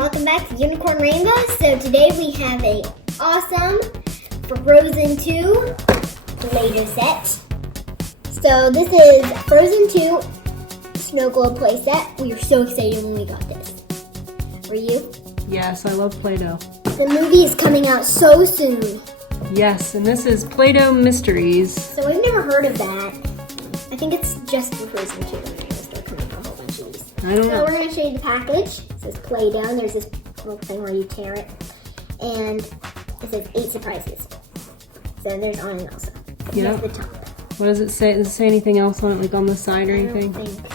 welcome back to Unicorn Rainbow. So today we have a awesome Frozen 2 Play Doh set. So this is Frozen 2 Snow Globe Play Set. We were so excited when we got this. Were you? Yes, I love Play Doh. The movie is coming out so soon. Yes, and this is Play Doh Mysteries. So we've never heard of that. I think it's just for Frozen 2. They're coming out a whole bunch of these. I don't know. So we're going to show you the package. It says Play Doh. There's this little thing where you tear it. And it says 8 surprises. So there's Anna and Elsa. Yeah. That's the top. What does it say? Does it say anything else on it, like on the side or I anything? don't think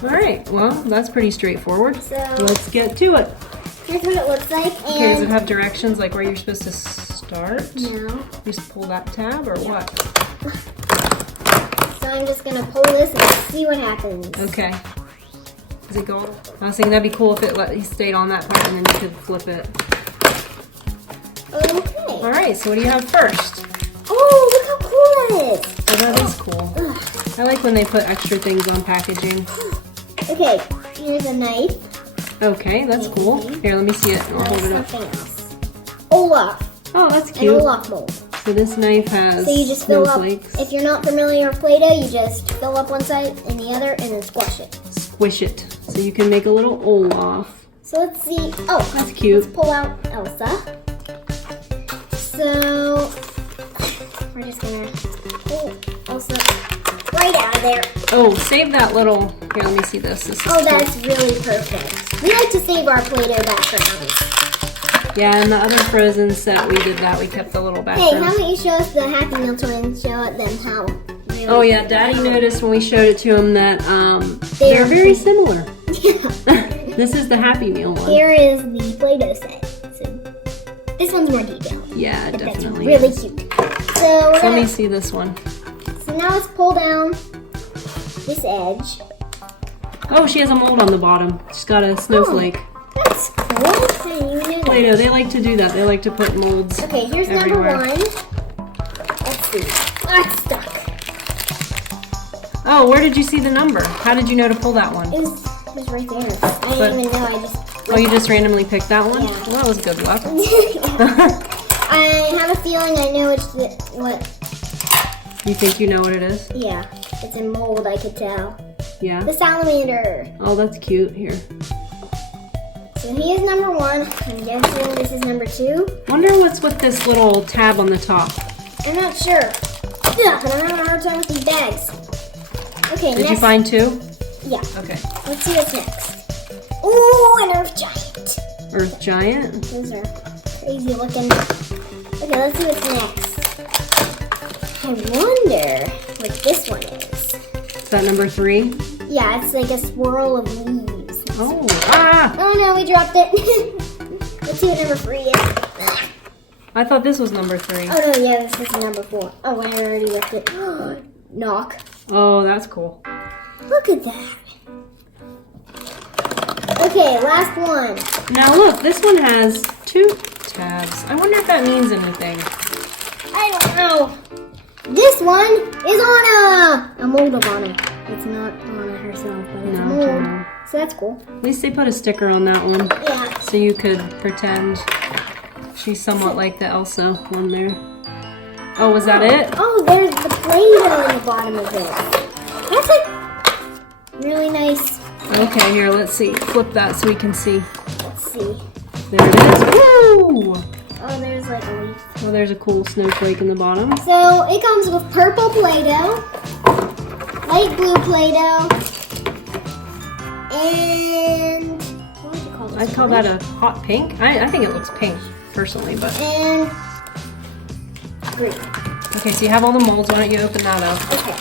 so. All right, well, that's pretty straightforward. So let's get to it. here's what it looks like. And Okay, does it have directions, like where you're supposed to start? no. Just pull that tab, or what? So I'm just going to pull this and see what happens. Okay. Is it gold? I was thinking that'd be cool if it stayed on that part and then you could flip it. Okay. All right, so what do you have first? Oh, look how cool that is. Oh, that is cool. Ugh. I like when they put extra things on packaging. Okay, here's a knife. Okay, that's cool. Here, let me see it. I'll hold it up. Something else. Olaf. Oh, that's An cute. Olaf mold. So this knife has So you just fill up, snowflakes. if you're not familiar with Play-Doh, you just fill up one side and the other and then squash it. Squish it. So you can make a little Olaf. So let's see. Oh, That's cute. Let's pull out Elsa. So we're just gonna pull Elsa right out of there. Oh, save that little. Here, let me see this. This is Oh, cute. that's really perfect. We like to save our Play-Doh backgrounds. Yeah, in the other Frozen set, we did that. We kept the little Hey, background. how about you show us the Happy Meal twins? Show them how. Really Oh yeah, Daddy noticed when we showed it to him that they're They're- very similar. Yeah. This is the Happy Meal one. Here is the Play-Doh set. So this one's more detailed. Yeah, But definitely. that's really is. cute. So we're Let me gonna, see this one. so now let's pull down this edge. Oh, she has a mold on the bottom. She's got a snowflake. That's cool. I didn't even know that. Play-Doh, they like to do that. They like to put molds. Okay, here's everywhere. number 1. Let's see. Oh, it's stuck. Oh, where did you see the number? How did you know to pull that one? It was right there. I But- didn't even know. I just. Oh, you just randomly picked that one? Yeah. Well, that was good luck. I have a feeling I know what. You think you know what it is? Yeah, it's a mold. I could tell. Yeah. The salamander. Oh, that's cute. Here. So he is number 1. I'm guessing this is number 2. Wonder what's with this little tab on the top. I'm not sure. Yeah, but I'm having a hard time with these bags. Okay, Did next. you find 2? Yeah. Okay. Let's see what's next. Ooh, an earth giant. Earth Giant. Those are crazy looking. Okay, let's see what's next. I wonder what this one is. Is that number 3? Yeah, it's like a swirl of leaves. Oh, ah! Oh no, we dropped it. Let's see what number 3 is. I thought this was number 3. Oh no, yeah, this is number 4. Oh, I already ripped it. Knock. Oh, that's cool. Look at that. Okay, last one. Now look, this one has 2 tabs. I wonder if that means anything. I don't know. This one is Anna. A mold of Anna. It's not Anna herself, but it's a No, mold. no. So that's cool. At least they put a sticker on that one, Yeah. so you could pretend she's somewhat like the Elsa one there. Oh, was that it? Oh, there's the Play-Doh in the bottom of it. That's like really nice. Okay, here, let's see. Flip that so we can see. Let's see. There it is. Woo! Oh, there's like a leaf. Oh, there's a cool snowflake in the bottom. So it comes with purple Play-Doh, light blue Play-Doh, and what would you call this? I'd call that a hot pink. I think it looks pink, personally, but... And green. Okay, so you have all the molds. Why don't you open that up? Okay.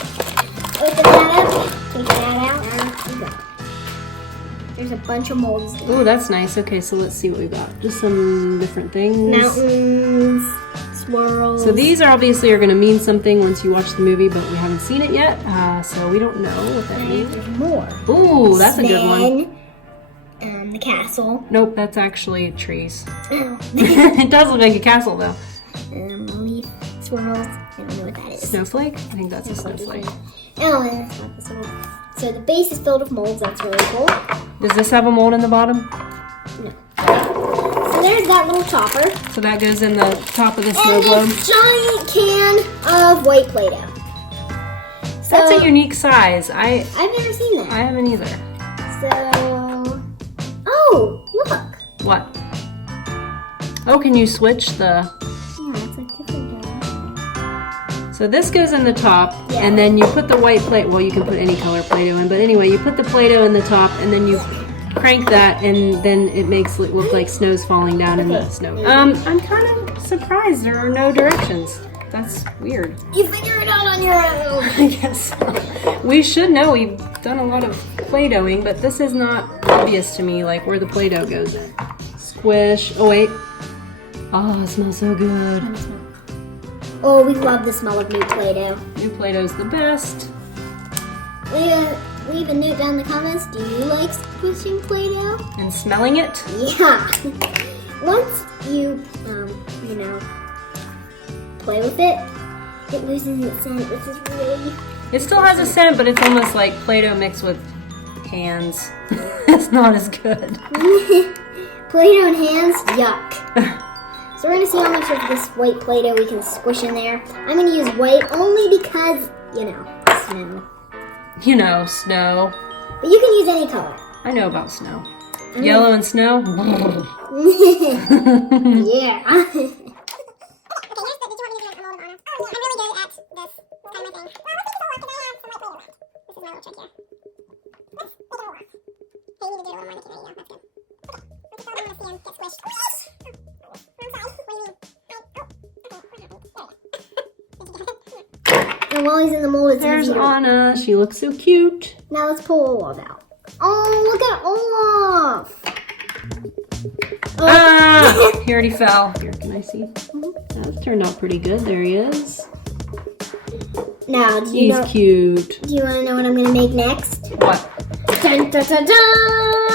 Open that up. Take that out. And you go. There's a bunch of molds. Oh, that's nice. Okay, so let's see what we've got. Just some different things. Mountains, swirls. So these are obviously going to mean something once you watch the movie, but we haven't seen it yet, so we don't know what that means. There's more. Ooh, that's a good one. The castle. Nope, that's actually trees. Oh. It does look like a castle, though. Leaf swirls. I don't know what that is. Snowflake? I think that's a snowflake. Oh, and it's not this one. So the base is filled with molds. That's really cool. Does this have a mold in the bottom? No. So there's that little topper. So that goes in the top of the snow globe. And a giant can of white Play-Doh. So, That's a unique size. I've never seen that. I haven't either. So, oh, look. What? Oh, can you switch the... Yeah, it's like different color. So this goes in the top, Yeah. and then you put the white plate. Well, you can put any color Play-Doh in, but anyway, you put the Play-Doh in the top, and then you crank that, and then it makes it look like snow's falling down in the snow. I'm kind of surprised there are no directions. That's weird. You figure it out on your own. I guess so. We should know. We've done a lot of Play-Dohing, but this is not obvious to me, like where the Play-Doh goes in. Squish. Oh, wait. Oh, it smells so good. Oh, we love the smell of new Play-Doh. New Play-Doh's the best. Leave a note down in the comments. Do you like squishing Play-Doh? And smelling it? Yeah. Once you, you know, play with it, it loses its scent, which is really... It still has a scent, but it's almost like Play-Doh mixed with hands. It's not as good. Play-Doh and hands, yuck. So we're gonna see how much of this white Play-Doh we can squish in there. I'm gonna use white only because, you know, snow. You know, snow. But you can use any color. I know about snow. Yellow and snow? Yeah. And while he's in the mold, it's There's easier. Anna. She looks so cute. Now let's pull Olaf out. Oh, look at Olaf! Ah! He already fell. Here, can I see? That turned out pretty good. There he is. Now, do you He's know? cute. Do you want to know what I'm gonna make next? What? Dun, dun, dun, dun!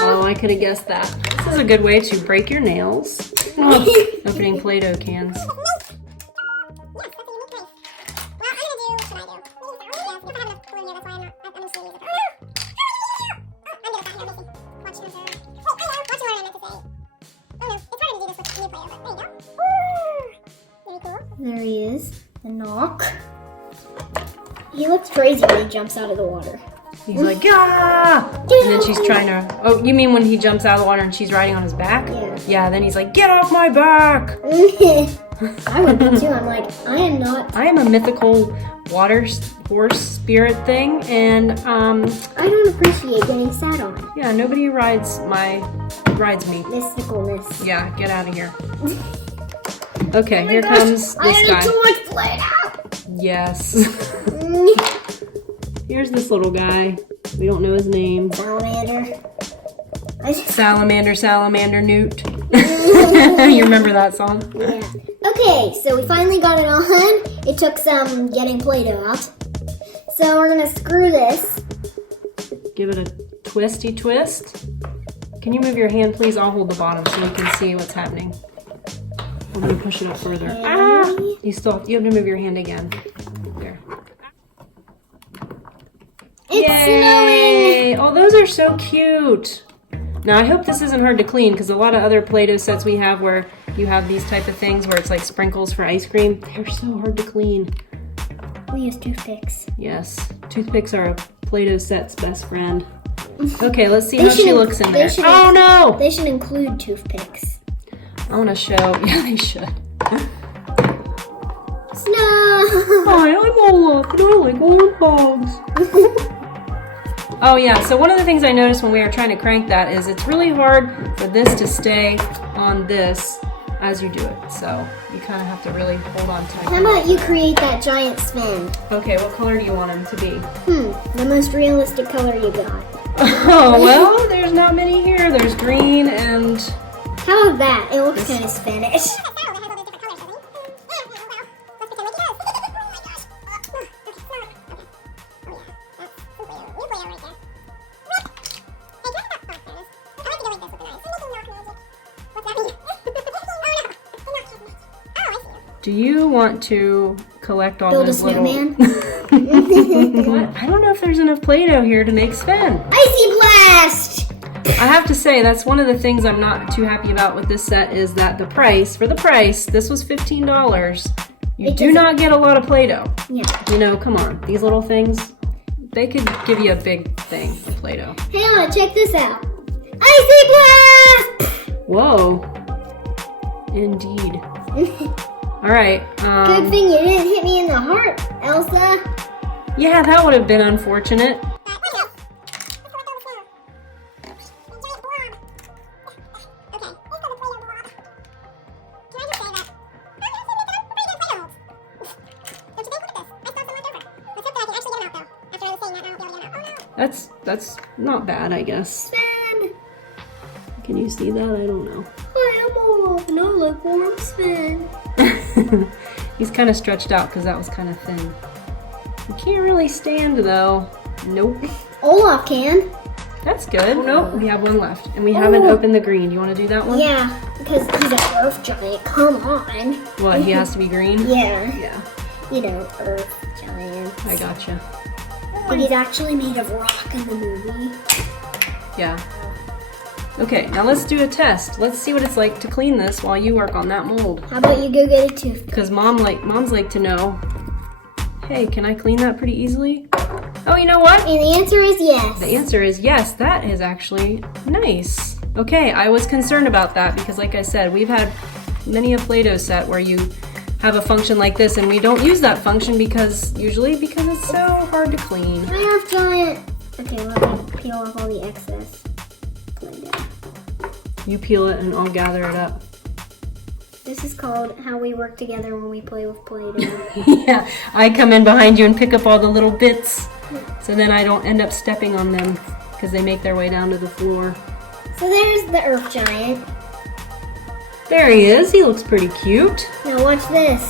Oh, I could have guessed that. This is a good way to break your nails. Oh, opening Play-Doh cans. There he is. The knock. He looks crazy when he jumps out of the water. He's like, ah! And then she's trying to, oh, you mean when he jumps out of the water and she's riding on his back? Yeah. Yeah, then he's like, get off my back! I would be too. I'm like, I am not. I am a mythical water horse spirit thing, and I don't appreciate getting sat on. yeah, nobody rides me. Mysticalness. Yeah, get out of here. Okay, here comes I this had guy. too much Play-Doh. Yes. Here's this little guy. We don't know his name. Salamander. Salamander, Newt. You remember that song? Yeah. Okay, so we finally got it on. It took some getting Play-Doh out. So we're gonna screw this. Give it a twisty twist. Can you move your hand, please? I'll hold the bottom so you can see what's happening. I'm gonna push it up further. Ah! You have to move your hand again. There. It's Yay! Oh, those are so cute. Now, I hope this isn't hard to clean because a lot of other Play-Doh sets we have where you have these type of things where it's like sprinkles for ice cream, they're so hard to clean. We use toothpicks. Yes, toothpicks are a Play-Doh set's best friend. Okay, let's see how she looks in there. Oh no! They should include toothpicks. I want to show. Yeah, they should. Snow! Hi, I'm Olaf, and I like warm bugs. Oh yeah, so one of the things I noticed when we were trying to crank that is it's really hard for this to stay on this as you do it. So you kind of have to really hold on tight. How about you create that giant spin? Okay, what color do you want him to be? The most realistic color you got. Oh, well, there's not many here. There's green and... How about that? It looks kind of Spanish. Do you want to collect all Build a those little... snowman? What? I don't know if there's enough Play-Doh here to make Sven. Icy blast! I have to say that's one of the things I'm not too happy about with this set is that the price, this was $15. You do not get a lot of Play-Doh. Yeah. You know, come on. These little things, they could give you a big thing of Play-Doh. Hang on, check this out. Icy blast! Whoa. Indeed. All right. Good thing you didn't hit me in the heart, Elsa. Yeah, that would have been unfortunate. That's not bad, I guess. Spin. Can you see that? I don't know. I am all no like warm spin. He's kind of stretched out because that was kind of thin. You can't really stand though. Nope. Olaf can. That's good. Nope, we have one left. And we haven't opened the green. You want to do that one? Yeah, because he's an earth giant. Come on. What, he has to be green? Yeah. Yeah. You know, earth giant. I gotcha. But he's actually made of rock in the movie. Yeah. Okay, now let's do a test. Let's see what it's like to clean this while you work on that mold. How about you go get a toothpick? Because moms like to know, hey, can I clean that pretty easily? Oh, you know what? And the answer is yes. The answer is yes. That is actually nice. Okay, I was concerned about that because like I said, we've had many a Play-Doh set where you have a function like this and we don't use that function because it's so hard to clean. My earth giant. Okay, let me peel off all the excess Play-Doh. You peel it and I'll gather it up. This is called how we work together when we play with Play-Doh. Yeah, I come in behind you and pick up all the little bits so then I don't end up stepping on them because they make their way down to the floor. So there's the earth giant. There he is. He looks pretty cute. Now watch this.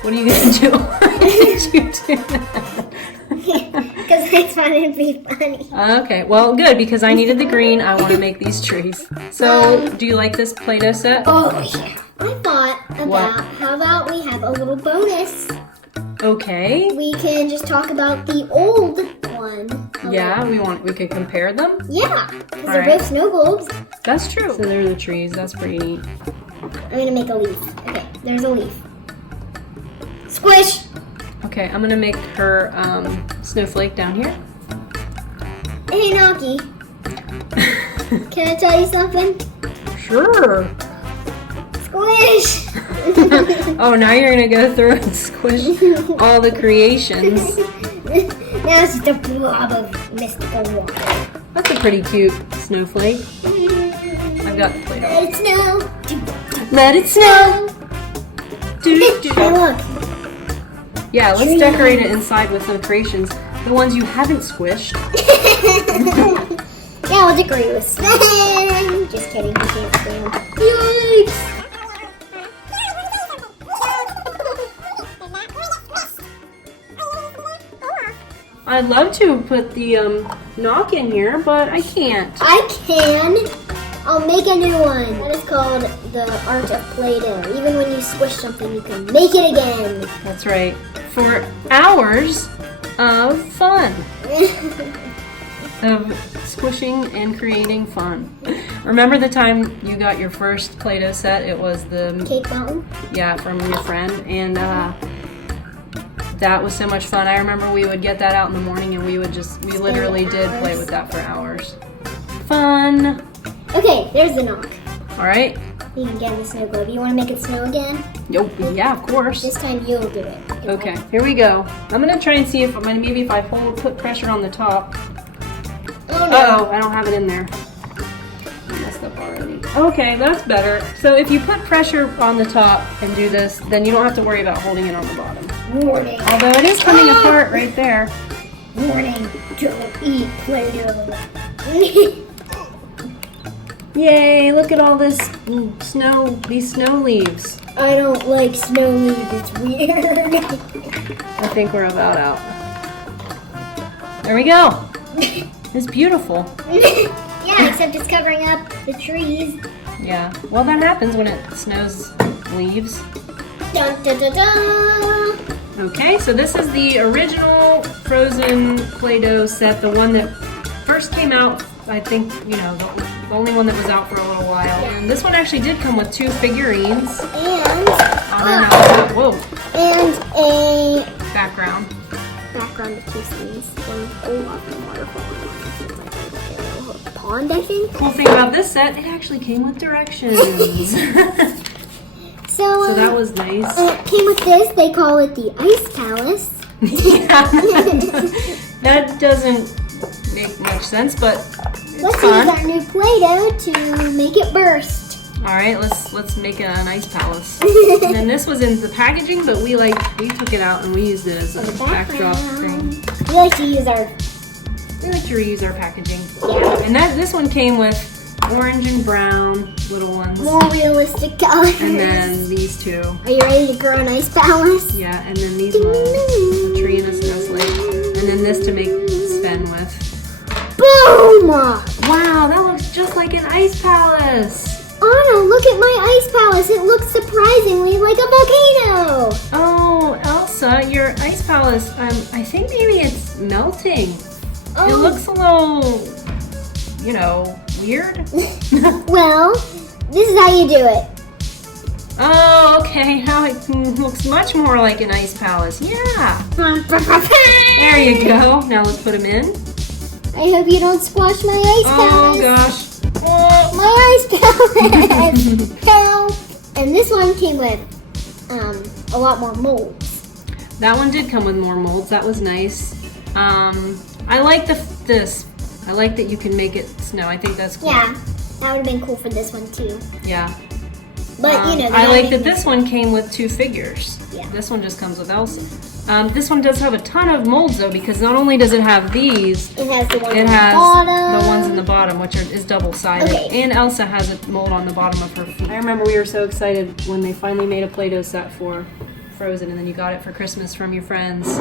What are you going to do? Why did you do that? Because I thought it'd be funny. Okay, well, good, because I needed the green. I want to make these trees. So, do you like this Play-Doh set? Oh, yeah. I thought about, What? how about we have a little bonus? Okay. We can just talk about the old one. Yeah, we could compare them. Yeah, because All they're right. both snow globes. That's true. So they're the trees. That's pretty neat. I'm going to make a leaf. Okay, there's a leaf. Squish! Okay, I'm gonna make her snowflake down here. Hey, Noki. Can I tell you something? Sure. Squish! Oh, now you're gonna go through and squish all the creations. Now it's just a blob of mystical water. That's a pretty cute snowflake. I've got the Play-Doh. Let it snow. Let it snow. Hey, look. Yeah, let's decorate it inside with some creations. The ones you haven't squished. Yeah, we'll decorate with sand. Just kidding, you can't stand. Yikes! I'd love to put the knock in here, but I can't. I can. I'll make a new one. That is called the art of Play-Doh. Even when you squish something, you can make it again. That's right. For hours of fun. Of squishing and creating fun. Remember the time you got your first Play-Doh set? It was the Cake fountain? Yeah, from your friend, and that was so much fun. I remember we would get that out in the morning and we literally did play with that for hours. Fun. Okay, there's the knock. All right. You can get the snow globe. You want to make it snow again? Nope. Yeah, of course. This time you'll do it. Okay, here we go. I'm gonna try and see if maybe if I put pressure on the top. Oh no. Uh-oh, I don't have it in there. I messed up already. Okay, that's better. So if you put pressure on the top and do this, then you don't have to worry about holding it on the bottom. Warning. Although it is coming apart right there. Warning. Don't eat Play-Doh. Yay, look at all this these snow leaves. I don't like snow leaves. It's weird. I think we're about out. There we go. It's beautiful. Yeah, except it's covering up the trees. Yeah. Well, that happens when it snows leaves. Dun, dun, dun, dun. Okay, so this is the original Frozen Play Doh set, the one that first came out I think, you know, the only one that was out for a little while. And this one actually did come with 2 figurines. And Whoa. And a Background. background of 2 scenes. One off the waterfall. Pond, I think. Cool thing about this set, it actually came with directions. So that was nice. It came with this. They call it the Ice Palace. Yeah. That doesn't make much sense, but it's Let's fun. use our new Play-Doh to make it burst. All right, let's make an ice palace. And then this was in the packaging, but we took it out and we used it as a backdrop thing. We like to use our We like to reuse our packaging. And this one came with orange and brown little ones. more realistic colors. And then these 2. Are you ready to grow an ice palace? Yeah, and then these ones. A tree and a snowflake. And then this to make Sven with. Boom! Wow, that looks just like an ice palace. Anna, look at my ice palace. It looks surprisingly like a volcano. Oh, Elsa, your ice palace, I think maybe it's melting. Oh. It looks a little, you know, weird. Well, this is how you do it. Oh, okay, now it looks much more like an ice palace. Yeah. There you go. Now let's put them in. I hope you don't squash my ice Oh, palace. gosh. Oh. My ice palace. Help. And this one came with a lot more molds. That one did come with more molds. That was nice. I like this. I like that you can make it snow. I think that's cool. Yeah, that would have been cool for this one too. Yeah. But you know, I like that this one came with 2 figures. Yeah. This one just comes with Elsa. This one does have a ton of molds though, because not only does it have these, it has the one it on has the bottom. the ones in the bottom, which is double-sided. Okay. And Elsa has a mold on the bottom of her feet. I remember we were so excited when they finally made a Play-Doh set for Frozen, and then you got it for Christmas from your friends.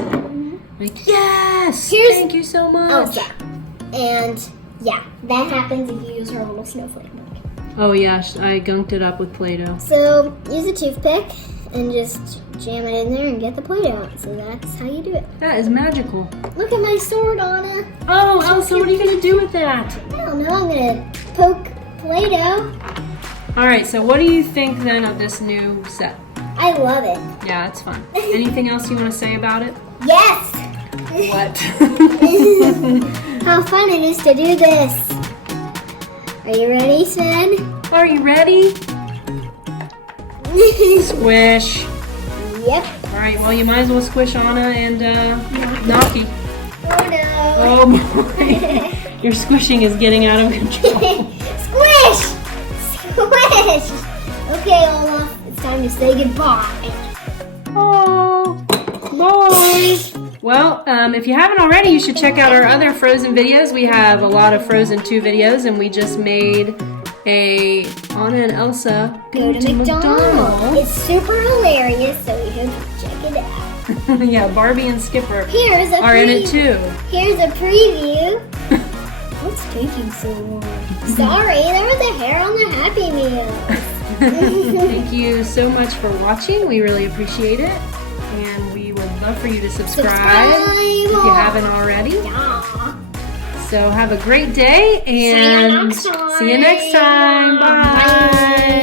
Like, yes! Thank you so much! Elsa. And yeah, that happens if you use her little snowflake. Oh yeah, I gunked it up with Play-Doh. So use a toothpick and just jam it in there and get the Play-Doh out. So that's how you do it. That is magical. Look at my sword, Anna. Oh, Elsa, what are you going to do with that? I don't know, I'm gonna poke Play-Doh. Alright, so what do you think then of this new set? I love it. Yeah, it's fun. Anything else you want to say about it? Yes! What? How fun it is to do this. Are you ready, Sven? Are you ready? Squish. Yep. Alright, well you might as well squish Anna and Naki. Oh no. Oh boy. Your squishing is getting out of control. Squish! Squish! Okay, Olaf, it's time to say goodbye. Oh, bye. Well, if you haven't already, you should check out our other Frozen videos. We have a lot of Frozen 2 videos, and we just made a Anna and Elsa Go to McDonald. It's super hilarious, so we hope you check it out. Yeah, Barbie and Skipper Here's a are in it too. Here's a preview. What's taking so long? Sorry, there was a hair on the Happy Meal. Thank you so much for watching. We really appreciate it. And we would love for you to subscribe if you haven't already. Yeah. So have a great day and See you next time. see you next time. Bye.